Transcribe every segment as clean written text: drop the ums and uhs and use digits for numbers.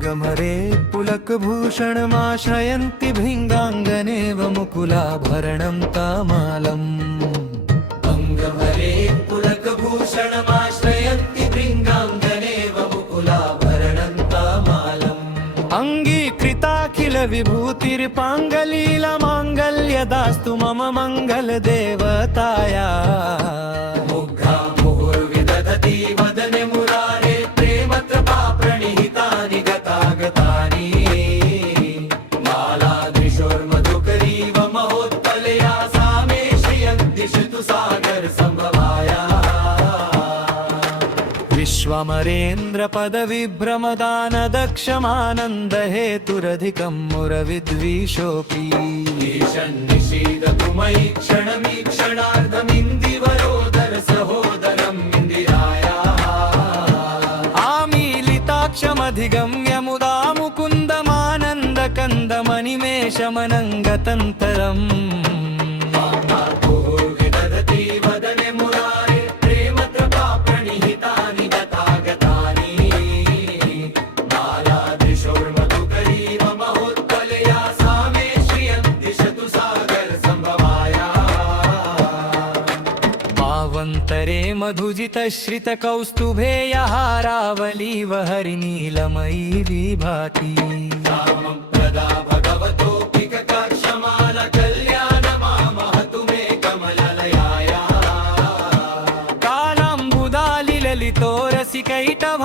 अंगमरे पुलकभूषणमाश्रयन्ति भृङ्गाङ्गनेव मुकुलाभरणं तामालम् अंगमरे पुलकभूषणमाश्रयन्ति भृङ्गाङ्गनेव मुकुलाभरणं तामालम् अङ्गीकृताखिल विभूतिर्पाङ्गलीलमाङ्गल्यदास्तु मम मङ्गलदेवताया मुग्धा मुहुर्विदधति वदने मुरारे प्रेमत्रपा प्रणिहितानि गतागतानि मालादृशोर्मधुकरीव महोत्पलया सा मे श्रियन्ति ऋतुसागर सम्भवाया विश्वमरेन्द्र पदविभ्रमदान दक्षमानन्द हेतुरधिकं मुरविद्विषोऽपि ईशन्निषीदतु मयि क्षणमीक्षणार्धमिन्दिवरोदर सहोदरम् इन्दिराया आमीलिताक्षमधिगम्य मुदा मुकुन्दमानन्दकन्दमनिमेषमनङ्गतन्तरम् विदधति वदने मुरारे प्रेमत्रपा प्रणिहितानि गतागतानि मालादृशोर्मधुकरीव महोत्पलया सा मे श्रियन्ति ऋतुसागर सम्भवाया भावन्तरे मधुजितश्रितकौस्तुभेयहारावलीव हरिनीलमयी विभाति रामप्रदा भगवतोऽपिककाक्षमाल कल्याण मामहतु मे कमललयाया कालाम्बुदालिललितो रसिकैटभारधराधरे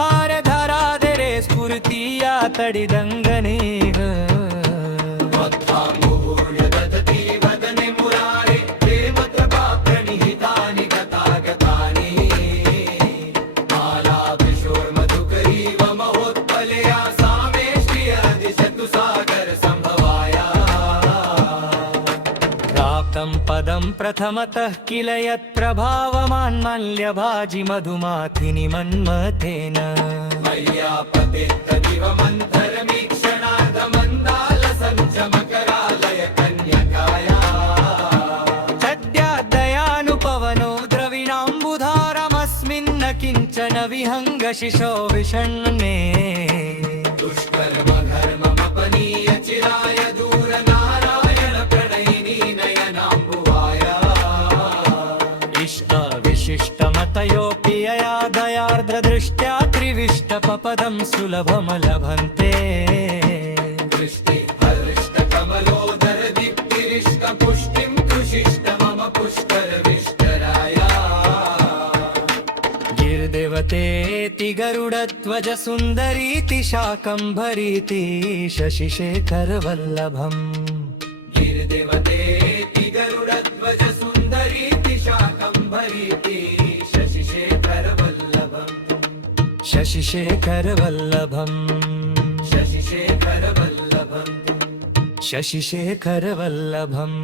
स्फुर्तिया तडिदङ्गनेह वक्ताम्बुर्यदधति वदने मुरारे प्रेमत्रपा प्रणिहितानि गतागतानि मालाभिषोर्मधुकरीव महोत्पलया सा मे श्रियति ऋतुसागर सम्भवाया प्राप्तं पदं प्रथमतः किल यत्प्रभावमान्मल्यभाजि मधुमाथिनि मन्मथेन मय्यापतित्तदिव मन्थरमीक्षणार्धमन्दालसञ्चमकरालय कन्यकाया सद्यादयानुपवनो द्रविणाम्बुधारमस्मिन्न किञ्चन विहङ्गशिशो विषण्णे दुष्कर्मघर्ममपनीय चिराय दूर नारायण प्रणयिनी नयनाम्बुवाया इष्टविशिष्टमतयोऽपि यया दयार्द्रदृष्ट्या त्रिविष्टपपदं सुलभमलभन्ते दृष्टि हरिष्टकमलोदर दीप्तिरिष्टपुष्टिं कृषिष्ट मम पुष्करविष्टराया गिर्देवतेति गरुडध्वज सुन्दरीति शाकम्भरीति शशिशेखरवल्लभम् गिर्देवतेति गरुडध्वज सुन्दरीति शाकम्भरीति शशिशेखरवल्लभम् शशिशेखरवल्लभम् शशिशेखरवल्लभम् शशिशेखरवल्लभम्